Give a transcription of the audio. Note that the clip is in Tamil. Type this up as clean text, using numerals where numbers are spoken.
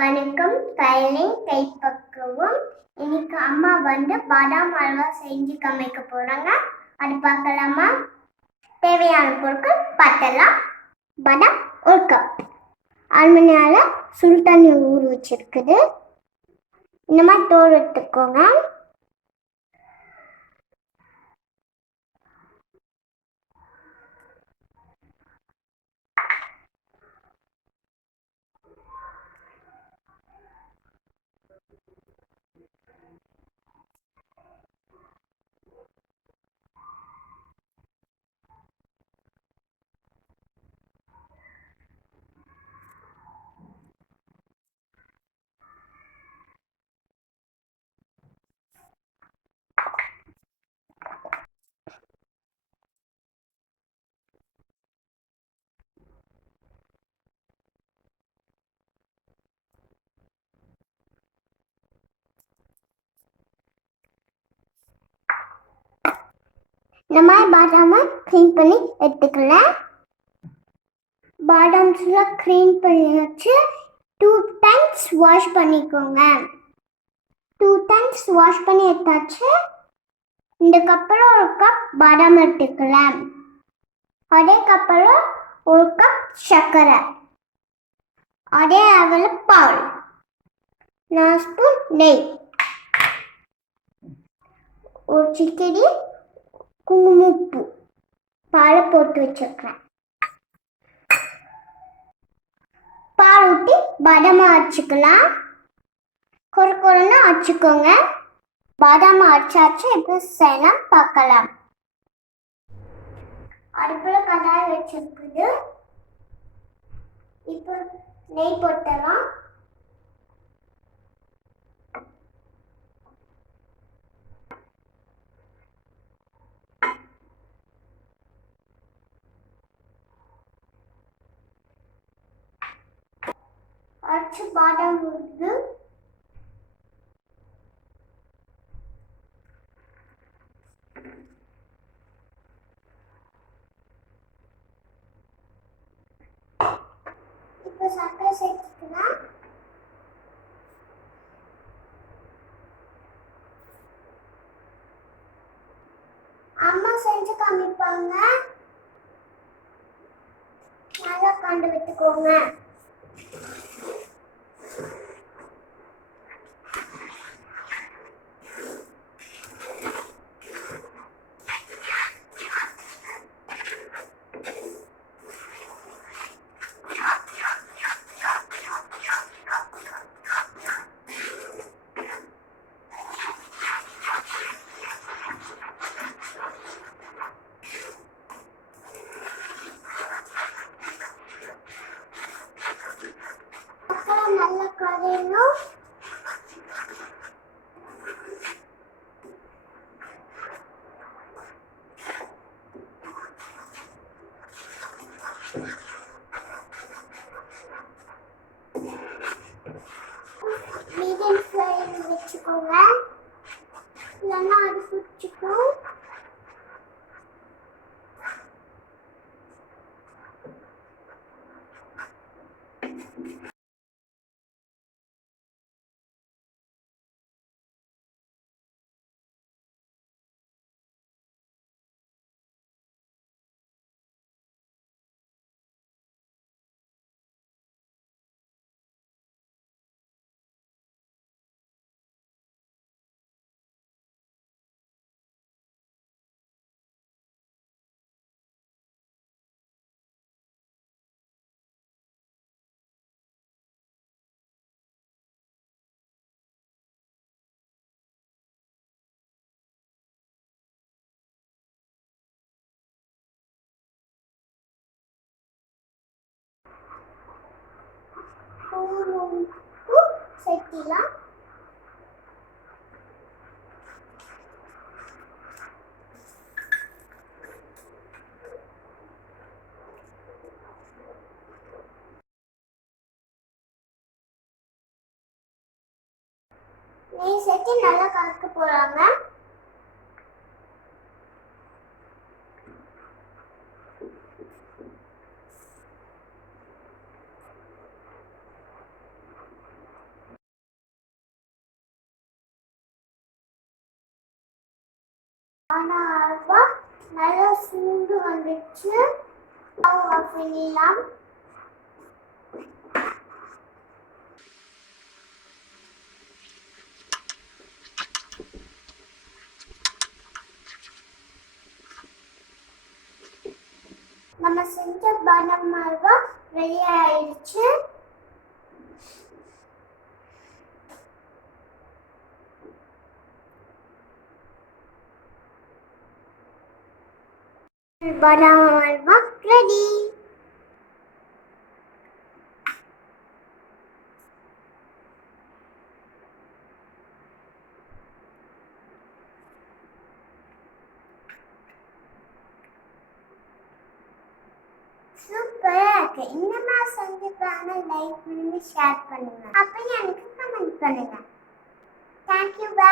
வணக்கம். கையிலையும் கைப்பக்குவம். இன்னைக்கு அம்மா பாதாம் ஹல்வா செஞ்சு காமிக்க போறாங்க. அது பார்க்கலாமா? தேவையான பொருட்கள் பார்த்தலாம். பாதாம் 1 கப், ஆல்மண்ட்னால சுடு தண்ணி ஊற வச்சிருக்குது. இந்த மாதிரி தோல் எடுத்துக்கோங்க. இந்த மாதிரி பாதாமை க்ளீன் பண்ணி எடுத்துக்கலாம். பாதாம்ஸ்லாம் க்ளீன் பண்ணி வச்சு 2 டைம்ஸ் வாஷ் பண்ணிக்கோங்க. 2 டைம்ஸ் வாஷ் பண்ணி எடுத்தாச்சு. இந்த கப்பில் 1 கப் பாதாம் எடுத்துக்கலாம். அதே கப்பில் 1 கப் சர்க்கரை, அதே அளவில் பால், 4 ஸ்பூன் நெய், 1 சிட்டிகை குங்குமப்பூ, பாலை போட்டு வச்சுருக்கேன். பால் ஊற்றி பாதாமை அரைச்சிக்கலாம். கொரன்னு அரைச்சிக்கோங்க. பாதாமை அரைச்சாச்சு. இப்போ செய்யலாம் பார்க்கலாம். அடுப்பில் கடாய் வச்சிருக்குது. இப்போ நெய் போட்டலாம். அரைச்சு பாதாம் ஊறுது. இப்போ சர்க்கரை சேர்த்துக்கலாம். அம்மா செஞ்சு காமிப்பாங்க, நல்லா கண்டு விட்டுக்கோங்க. நல்லா கரையணும். மீடியம் ஃப்ளேம் வச்சுக்கோங்க, இல்லைன்னா அது பிடிச்சிக்கும். சேர்த்திலாம். நெய் சேர்த்து நல்லா கலக்க போறாங்க. சூடு வந்துச்சு. ஆஃப் பண்ணிடலாம். நம்ம செஞ்ச பாதாம் ஹல்வா ரெடி ஆயிடுச்சு. பாதாம் ஹல்வா ரெடி. சூப்பரா இருக்கு. இந்த மாதிரி செஞ்சு பாருங்க. லைக் பண்ணி ஷேர் பண்ணுங்க. அப்ப எனக்கு கமெண்ட் பண்ணுங்க. தேங்க்யூ. பை.